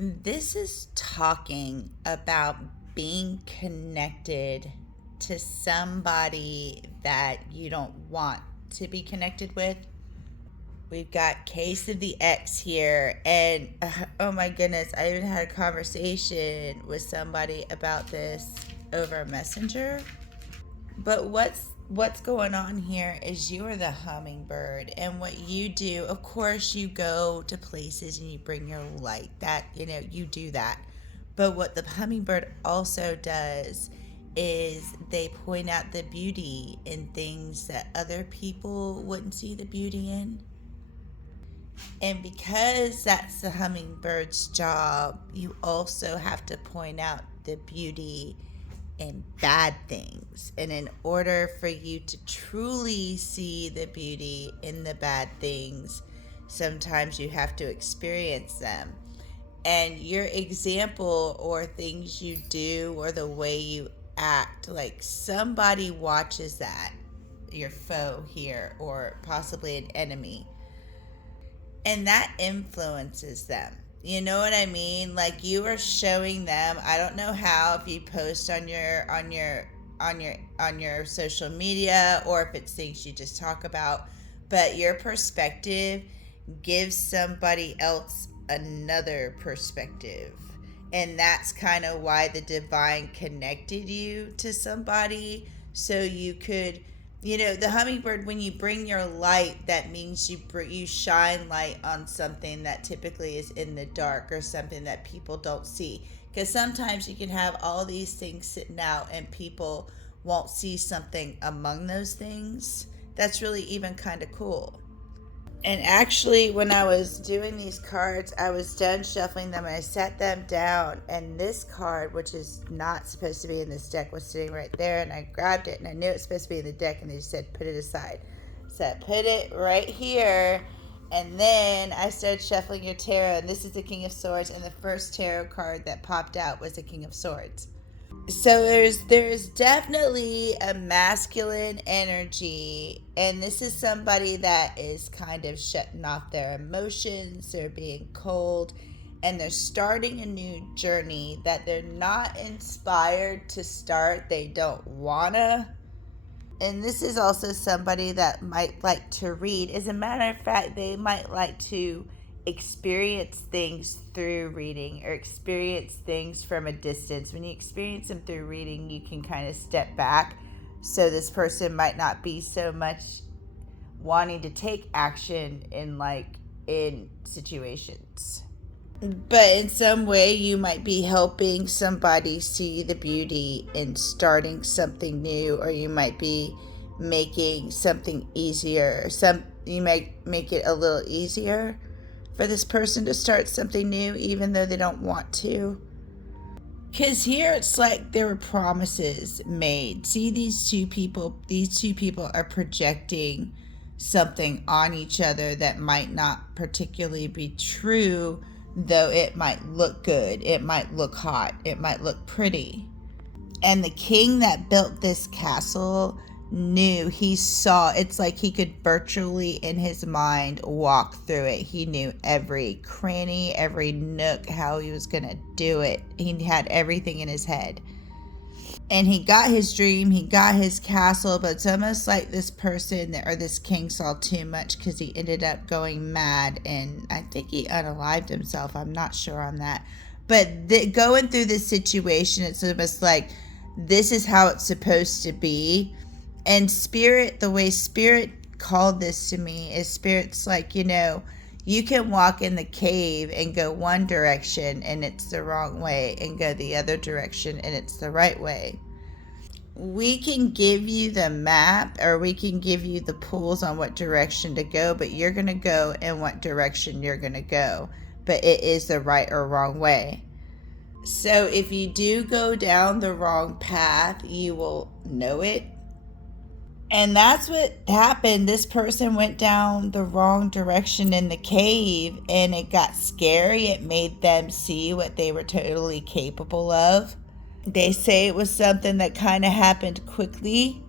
This is talking about being connected to somebody that you don't want to be connected with. We've got Case of the X here, and oh my goodness, I even had a conversation with somebody about this over Messenger. But what's going on here is you are the hummingbird, and what you do, of course, you go to places and you bring your light. That you do that. But what the hummingbird also does is they point out the beauty in things that other people wouldn't see the beauty in. And because that's the hummingbird's job, you also have to point out the beauty in bad things. And in order for you to truly see the beauty in the bad things, sometimes you have to experience them. And your example or things you do or the way you act, like somebody watches that, your foe here, or possibly an enemy, and that influences them. You know what I mean? Like you are showing them. I don't know how, if you post on your social media or if it's things you just talk about, but your perspective gives somebody else another perspective. And that's kind of why the divine connected you to somebody, so you could, the hummingbird, when you bring your light, that means you shine light on something that typically is in the dark or something that people don't see. Because sometimes you can have all these things sitting out and people won't see something among those things. That's really even kind of cool. And actually, when I was doing these cards, I was done shuffling them and I set them down. And this card, which is not supposed to be in this deck, was sitting right there. And I grabbed it and I knew it was supposed to be in the deck. And they just said, put it aside. So I put it right here. And then I started shuffling your tarot. And this is the King of Swords. And the first tarot card that popped out was the King of Swords. So there's definitely a masculine energy, and this is somebody that is kind of shutting off their emotions. They're being cold, and they're starting a new journey that they're not inspired to start. They don't wanna. And this is also somebody that might like to read. As a matter of fact, they might like to experience things through reading or experience things from a distance. When you experience them through reading, you can kind of step back. So this person might not be so much wanting to take action in situations. But in some way, you might be helping somebody see the beauty in starting something new, or you might be making something easier. You might make it a little easier for this person to start something new, even though they don't want to. Because here it's like there were promises made. See, these two people are projecting something on each other that might not particularly be true, though it might look good, it might look hot, it might look pretty. And the king that built this castle knew, he saw, it's like he could virtually in his mind walk through it. He knew every cranny, every nook, how he was going to do it. He had everything in his head. And he got his dream, he got his castle, but it's almost like this person or this king saw too much, because he ended up going mad, and I think he unalived himself. I'm not sure on that. But going through this situation, it's almost like this is how it's supposed to be. And spirit, the way spirit called this to me is, spirit's like, you can walk in the cave and go one direction and it's the wrong way, and go the other direction and it's the right way. We can give you the map, or we can give you the pools on what direction to go, but you're going to go in what direction you're going to go. But it is the right or wrong way. So if you do go down the wrong path, you will know it. And that's what happened. This person went down the wrong direction in the cave, and it got scary. It made them see what they were totally capable of. They say it was something that kind of happened quickly,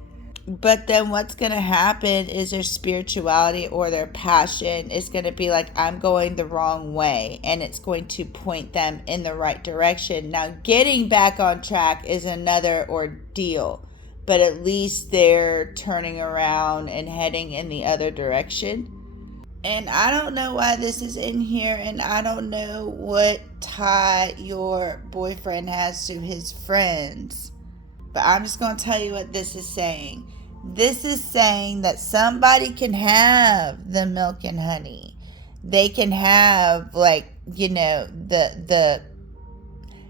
But then what's going to happen is their spirituality or their passion is going to be like, I'm going the wrong way, and it's going to point them in the right direction. Now, getting back on track is another ordeal, but at least they're turning around and heading in the other direction. And I don't know why this is in here, and I don't know what tie your boyfriend has to his friends. But I'm just going to tell you what this is saying. This is saying that somebody can have the milk and honey. They can have, like, the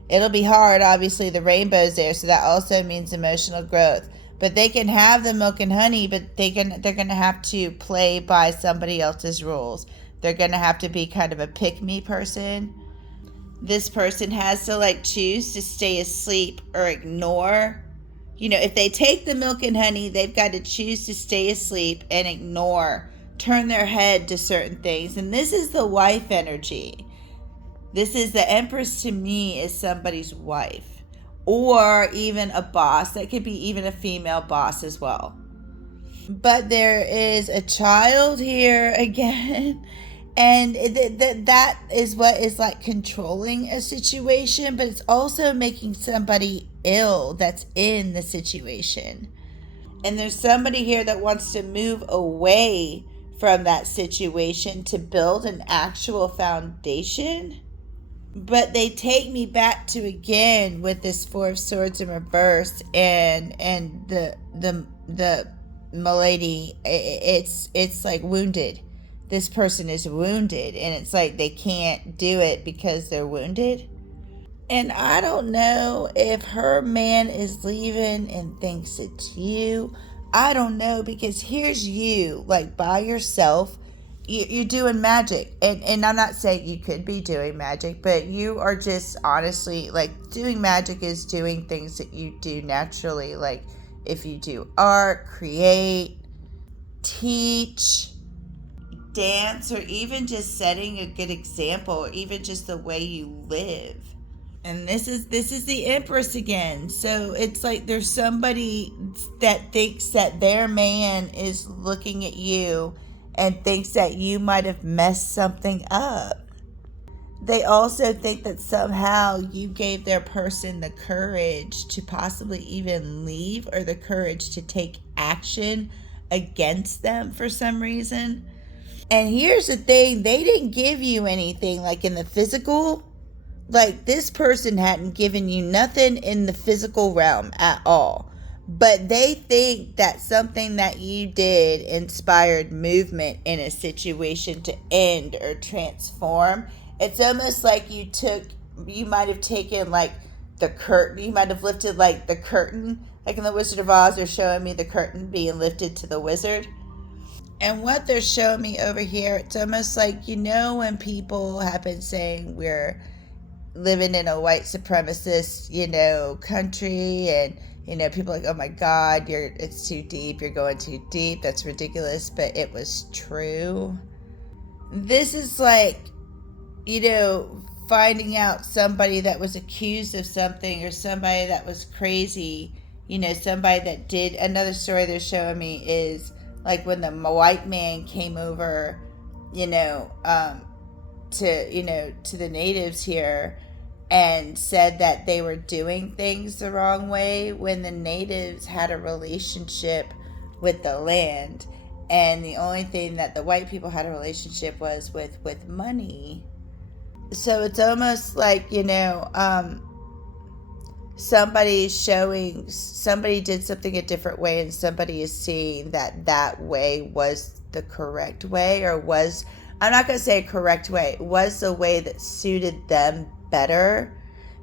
it'll be hard, obviously the rainbow's there, so that also means emotional growth. But they can have the milk and honey, but they're going to have to play by somebody else's rules. They're going to have to be kind of a pick-me person. This person has to, like, choose to stay asleep or ignore. If they take the milk and honey, they've got to choose to stay asleep and ignore, turn their head to certain things. And this is the wife energy. This is the Empress, to me, is somebody's wife, or even a boss. That could be even a female boss as well. But there is a child here again. And that is what is like controlling a situation, but it's also making somebody ill that's in the situation. And there's somebody here that wants to move away from that situation to build an actual foundation. But they take me back to, again, with this Four of Swords in reverse and the milady. It's like wounded. This person is wounded, and it's like they can't do it because they're wounded. And I don't know if her man is leaving and thinks it's you. I don't know, because here's you, like, by yourself. You're doing magic. And I'm not saying you could be doing magic, but you are just honestly, like, doing magic is doing things that you do naturally. Like, if you do art, create, teach, dance, or even just setting a good example, or even just the way you live. And this is the Empress again. So it's like there's somebody that thinks that their man is looking at you and thinks that you might have messed something up. They also think that somehow you gave their person the courage to possibly even leave, or the courage to take action against them for some reason. And here's the thing, they didn't give you anything, like, in the physical. Like, this person hadn't given you nothing in the physical realm at all. But they think that something that you did inspired movement in a situation to end or transform. It's almost like you might have taken, like, the curtain. You might have lifted, like, the curtain. Like in the Wizard of Oz, they're showing me the curtain being lifted to the wizard. And what they're showing me over here, it's almost like, when people have been saying we're living in a white supremacist, country, and, people are like, oh my God, it's too deep, you're going too deep, that's ridiculous, but it was true. This is like, finding out somebody that was accused of something, or somebody that was crazy, somebody that did. Another story they're showing me is, like, when the white man came over, to the natives here, and said that they were doing things the wrong way, when the natives had a relationship with the land, and the only thing that the white people had a relationship was with money. So it's almost like, somebody did something a different way, and somebody is seeing that way was the correct way, or was, I'm not going to say correct way, was the way that suited them better.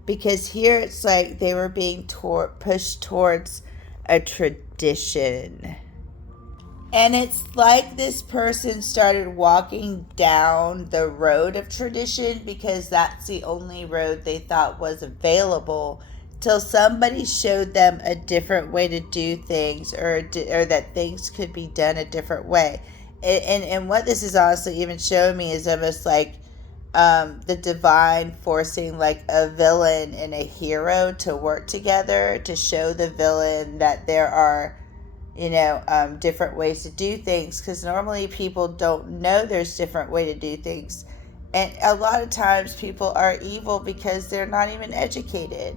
Because here it's like they were being pushed towards a tradition. And it's like this person started walking down the road of tradition because that's the only road they thought was available, till somebody showed them a different way to do things, or that things could be done a different way. And what this is honestly even showing me is almost like the divine forcing, like, a villain and a hero to work together, to show the villain that there are different ways to do things, because normally people don't know there's different way to do things. And a lot of times people are evil because they're not even educated.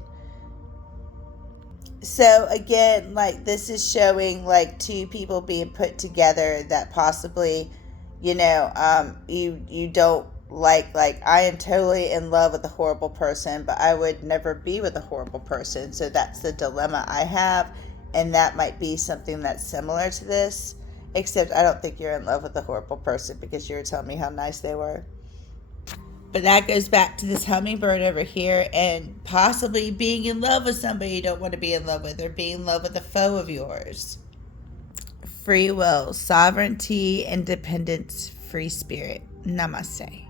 So again, like, this is showing like two people being put together that possibly, you don't like I am totally in love with a horrible person, but I would never be with a horrible person. So that's the dilemma I have, and that might be something that's similar to this, except I don't think you're in love with a horrible person because you were telling me how nice they were. But that goes back to this hummingbird over here and possibly being in love with somebody you don't want to be in love with, or being in love with a foe of yours. Free will, sovereignty, independence, free spirit. Namaste.